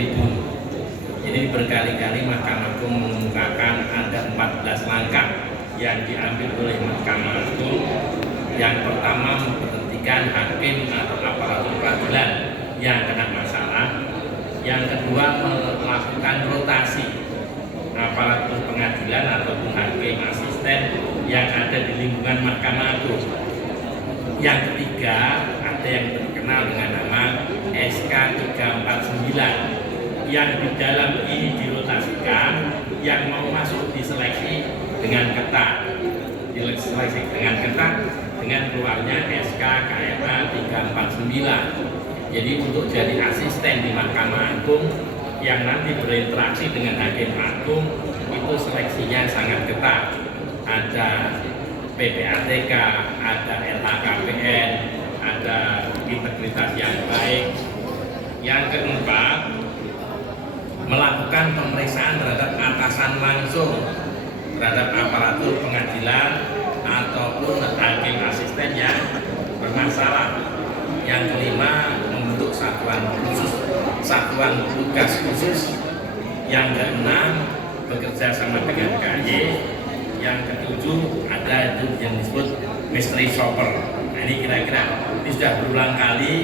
tribun. Jadi berkali-kali Mahkamah Agung mengemukakan ada 14 langkah yang diambil oleh Mahkamah Agung. Yang pertama, memberhentikan hakim atau aparatur peradilan yang kena masalah. Yang kedua, melakukan rotasi aparatur pengadilan ataupun hakim asisten yang ada di lingkungan Mahkamah Agung. Yang ketiga, ada yang terkenal dengan nama SK 349 yang di dalam ini dirotasikan, yang mau masuk diseleksi dengan ketat, diseleksi dengan ketat dengan keluarnya SK KMA 349. Jadi untuk jadi asisten di Mahkamah Agung yang nanti berinteraksi dengan Hakim Agung itu seleksinya sangat ketat. Ada PPATK, ada LHKPN, ada integritas yang baik. Yang keempat, melakukan pemeriksaan terhadap atasan langsung terhadap aparatur pengadilan ataupun hakim asisten yang bermasalah. Yang kelima, membentuk satuan khusus, satuan tugas khusus. Yang keenam, bekerja sama dengan KY. Yang ketujuh, ada itu yang disebut mystery shopper. Nah, ini kira-kira ini sudah berulang kali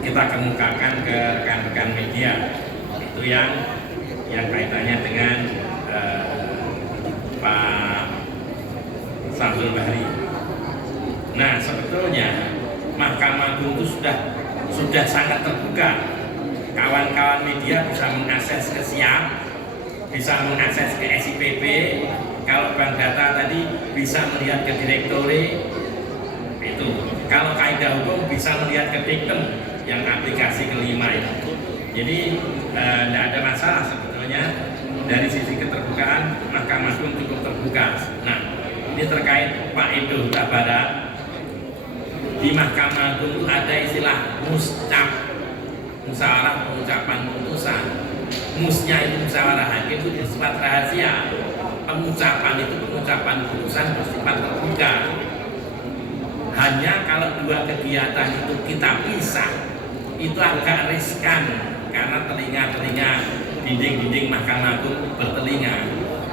kita kemukakan ke rekan-rekan media. Itu yang kaitannya dengan Pak Samsul Bahri. Nah, sebetulnya Mahkamah Agung itu sudah sangat terbuka. Kawan-kawan media bisa mengakses ke SIAP, bisa mengakses ke SIPP. Kalau Bank Data tadi bisa melihat ke Direktori. Itu. Kalau kaidah hukum bisa melihat ke Diktem yang aplikasi kelima itu. Jadi tidak ada masalah sebetulnya dari sisi keterbukaan. Mahkamah Agung cukup terbuka. Nah, ini terkait Pak Edo Huta Barat. Di Mahkamah Agung itu ada istilah muscap, musyawarah pengucapan putusan. Musnya itu musyawarah hakim itu bersifat rahasia. Pengucapan itu pengucapan putusan bersifat terbuka. Hanya kalau dua kegiatan itu kita pisah, itu agak riskan karena telinga-telinga dinding-dinding Mahkamah Agung bertelinga.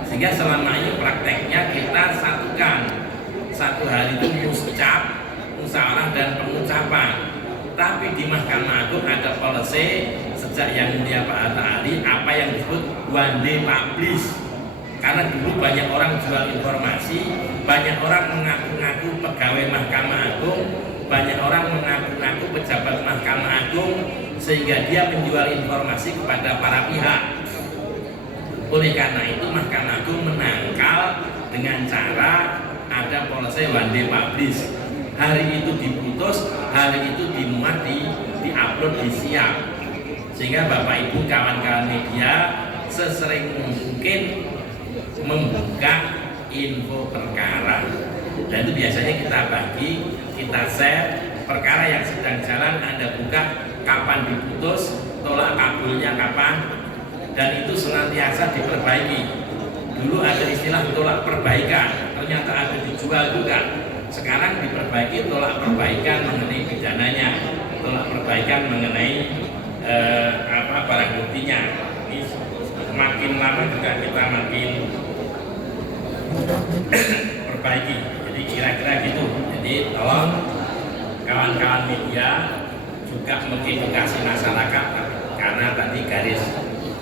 Sehingga selama ini prakteknya kita satukan. Satu hari itu muscap, musyawarah dan pengucapan. Tapi di Mahkamah Agung ada policy sejak Yang Mulia Pak Hatta Ali apa yang disebut one day publish. Karena dulu banyak orang jual informasi, banyak orang mengaku-ngaku pegawai Mahkamah Agung, banyak orang mengaku-ngaku pejabat Mahkamah Agung, sehingga dia menjual informasi kepada para pihak. Oleh karena itu Mahkamah Agung menangkal dengan cara ada policy one day publish. Hari itu diputus, hari itu dimuat, di-upload di SIAP. Sehingga Bapak Ibu kawan-kawan media sesering mungkin membuka info perkara. Dan itu biasanya kita bagi, kita share perkara yang sedang jalan, Anda buka kapan diputus, tolak kabulnya kapan, dan itu senantiasa diperbaiki. Dulu ada istilah tolak perbaikan, ternyata ada dijual juga. Sekarang diperbaiki tolak perbaikan mengenai pidananya, tolak perbaikan mengenai barang buktinya. Ini makin lama juga kita makin perbaiki. Jadi kira-kira gitu. Jadi tolong kawan-kawan media juga mengedukasi masyarakat, karena tadi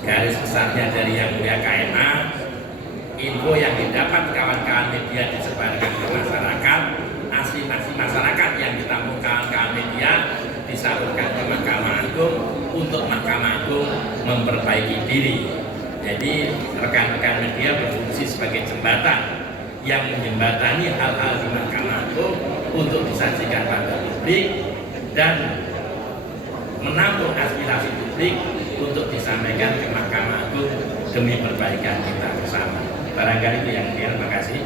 garis besarnya dari Yang Mulia KMA, info yang didapat kawan-kawan media disebarkan ke masyarakat, aspirasi masyarakat yang ditampung kawan-kawan media disalurkan ke Mahkamah Agung untuk Mahkamah Agung memperbaiki diri. Jadi rekan-rekan media berfungsi sebagai jembatan yang menjembatani hal-hal di Mahkamah Agung untuk disajikan pada publik dan menampung aspirasi publik untuk disampaikan ke Mahkamah Agung demi perbaikan kita bersama. Barangkali itu yang terima kasih.